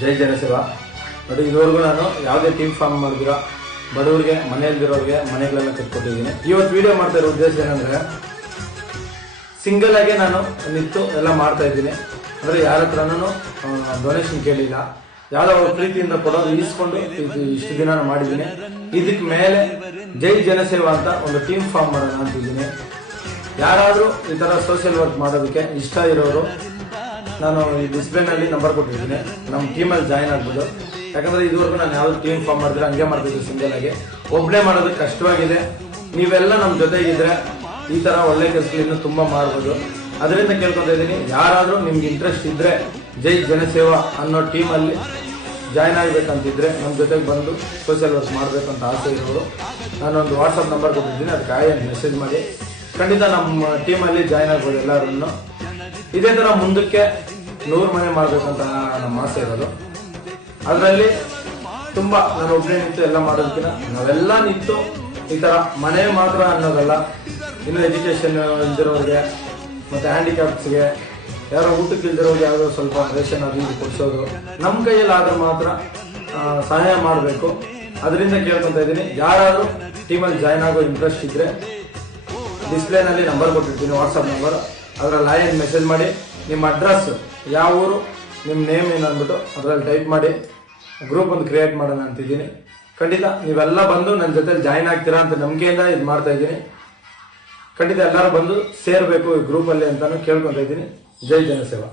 ಜೈ ಜನಸೇವಾ. ನೋಡಿ, ಇದುವರೆಗೂ ನಾನು ಯಾವುದೇ ಟೀಮ್ ಫಾರ್ಮ್ ಮಾಡಿದಿರೋ ಬಡವರಿಗೆ, ಮನೆಯಲ್ಲಿರೋರಿಗೆ ಮನೆಗಳೆಲ್ಲ ಕಟ್ಕೊಟ್ಟಿದ್ದೀನಿ. ಇವತ್ತು ವಿಡಿಯೋ ಮಾಡ್ತಾ ಇರೋ ಉದ್ದೇಶ ಏನಂದರೆ, ಸಿಂಗಲ್ ಆಗಿ ನಾನು ನಿಂತು ಎಲ್ಲ ಮಾಡ್ತಾ ಇದ್ದೀನಿ. ಅಂದರೆ ಯಾರ ಹತ್ರನೂ ಡೊನೇಷನ್ ಕೇಳಿಲ್ಲ, ಯಾವುದೋ ಪ್ರೀತಿಯಿಂದ ಕೊಡೋದು ಈಸ್ಕೊಂಡು ಇಷ್ಟು ದಿನ ಮಾಡಿದ್ದೀನಿ. ಇದಕ್ಕೆ ಮೇಲೆ ಜೈ ಜನಸೇವಾ ಅಂತ ಒಂದು ಟೀಮ್ ಫಾರ್ಮ್ ಮಾಡೋಣ ಅಂತಿದ್ದೀನಿ. ಯಾರಾದರೂ ಈ ಥರ ಸೋಷಿಯಲ್ ವರ್ಕ್ ಮಾಡೋದಕ್ಕೆ ಇಷ್ಟ ಇರೋರು ನಾನು ಈ ಡಿಸ್ಪ್ಲೇನಲ್ಲಿ ನಂಬರ್ ಕೊಟ್ಟಿದ್ದೀನಿ, ನಮ್ಮ ಟೀಮಲ್ಲಿ ಜಾಯ್ನ್ ಆಗ್ಬೋದು. ಯಾಕಂದರೆ ಇದುವರೆಗೂ ನಾನು ಯಾವ್ದು ಟೀಮ್ ಫಾರ್ಮ್ ಮಾಡಿದ್ರೆ ಹಂಗೆ ಮಾಡ್ತಿದ್ದೆ ಸಿಂಗಲ್ ಆಗಿ. ಒಬ್ಬನೇ ಮಾಡೋದಕ್ಕೆ ಕಷ್ಟವಾಗಿದೆ. ನೀವೆಲ್ಲ ನಮ್ಮ ಜೊತೆಗಿದ್ರೆ ಈ ಥರ ಒಳ್ಳೆ ಕೆಲಸಗಳನ್ನು ತುಂಬ ಮಾಡ್ಬೋದು. ಅದರಿಂದ ಕೇಳ್ಕೊತಾ ಇದ್ದೀನಿ, ಯಾರಾದರೂ ನಿಮ್ಗೆ ಇಂಟ್ರೆಸ್ಟ್ ಇದ್ದರೆ ಜೈ ಜನಸೇವಾ ಅನ್ನೋ ಟೀಮಲ್ಲಿ ಜಾಯ್ನ್ ಆಗಬೇಕಂತಿದ್ರೆ ನಮ್ಮ ಜೊತೆಗೆ ಬಂದು ಸೋಷಿಯಲ್ ವರ್ಕ್ ಮಾಡಬೇಕಂತ ಆಸೆ ಇರೋರು ನಾನೊಂದು ವಾಟ್ಸಪ್ ನಂಬರ್ ಕೊಟ್ಟಿದ್ದೀನಿ, ಅದಕ್ಕೆ ಆಯ್ ಅಂತ ಮೆಸೇಜ್ ಮಾಡಿ ಖಂಡಿತ ನಮ್ಮ ಟೀಮಲ್ಲಿ ಜಾಯ್ನ್ ಆಗ್ಬೋದು ಎಲ್ಲರೂ. ಇದೇ ಥರ ಮುಂದಕ್ಕೆ 100 ಮನೆ ಮಾಡಬೇಕಂತ ನಮ್ಮ ಆಸೆ ಇರೋದು. ಅದರಲ್ಲಿ ತುಂಬ ನಾನು ಒಬ್ಬನೇ ನಿಂತು ಎಲ್ಲ ಮಾಡೋದಕ್ಕಿಂತ ನಾವೆಲ್ಲ ನಿಂತು ಈ ಥರ ಮನೆ ಮಾತ್ರ ಅನ್ನೋದಲ್ಲ, ಇನ್ನು ಎಜುಕೇಷನ್ ಇಲ್ದಿರೋರಿಗೆ ಮತ್ತು ಹ್ಯಾಂಡಿಕ್ಯಾಪ್ಸ್ಗೆ, ಯಾರೋ ಊಟಕ್ಕೆ ಇಲ್ದಿರೋರಿಗೆ ಯಾವುದೋ ಸ್ವಲ್ಪ ರೇಷನ್ ಅದು ಇದು ಕೊಡಿಸೋದು ನಮ್ಮ ಕೈಯಲ್ಲಿ ಆದ್ರೆ ಮಾತ್ರ ಸಹಾಯ ಮಾಡಬೇಕು. ಅದರಿಂದ ಕೇಳ್ಕೊತಾ ಇದ್ದೀನಿ, ಯಾರಾದರೂ ಟೀಮಲ್ಲಿ ಜಾಯ್ನ್ ಆಗೋ ಇಂಟ್ರೆಸ್ಟ್ ಇದ್ದರೆ ಡಿಸ್ಪ್ಲೇನಲ್ಲಿ ನಂಬರ್ ಕೊಟ್ಟಿರ್ತೀನಿ, ವಾಟ್ಸಪ್ ನಂಬರ್. ಅದರಲ್ಲಿ ಆಯನ್ ಮೆಸೇಜ್ ಮಾಡಿ ನಿಮ್ಮ ಅಡ್ರೆಸ್, ಯಾವ ಊರು, ನಿಮ್ಮ ನೇಮ್ ಏನು ಅಂದ್ಬಿಟ್ಟು ಅದರಲ್ಲಿ ಟೈಪ್ ಮಾಡಿ ಗ್ರೂಪ್ ಒಂದು ಕ್ರಿಯೇಟ್ ಮಾಡೋಣ ಅಂತಿದ್ದೀನಿ. ಖಂಡಿತ ನೀವೆಲ್ಲ ಬಂದು ನನ್ನ ಜೊತೆ ಜಾಯ್ನ್ ಆಗ್ತೀರಾ ಅಂತ ನಂಬಿಕೆಯಿಂದ ಇದು ಮಾಡ್ತಾ ಇದ್ದೀನಿ. ಖಂಡಿತ ಎಲ್ಲರೂ ಬಂದು ಸೇರಬೇಕು ಈ ಗ್ರೂಪಲ್ಲಿ ಅಂತಾನು ಕೇಳ್ಕೊತಾ ಇದ್ದೀನಿ. ಜೈ ಜನಸೇವಾ.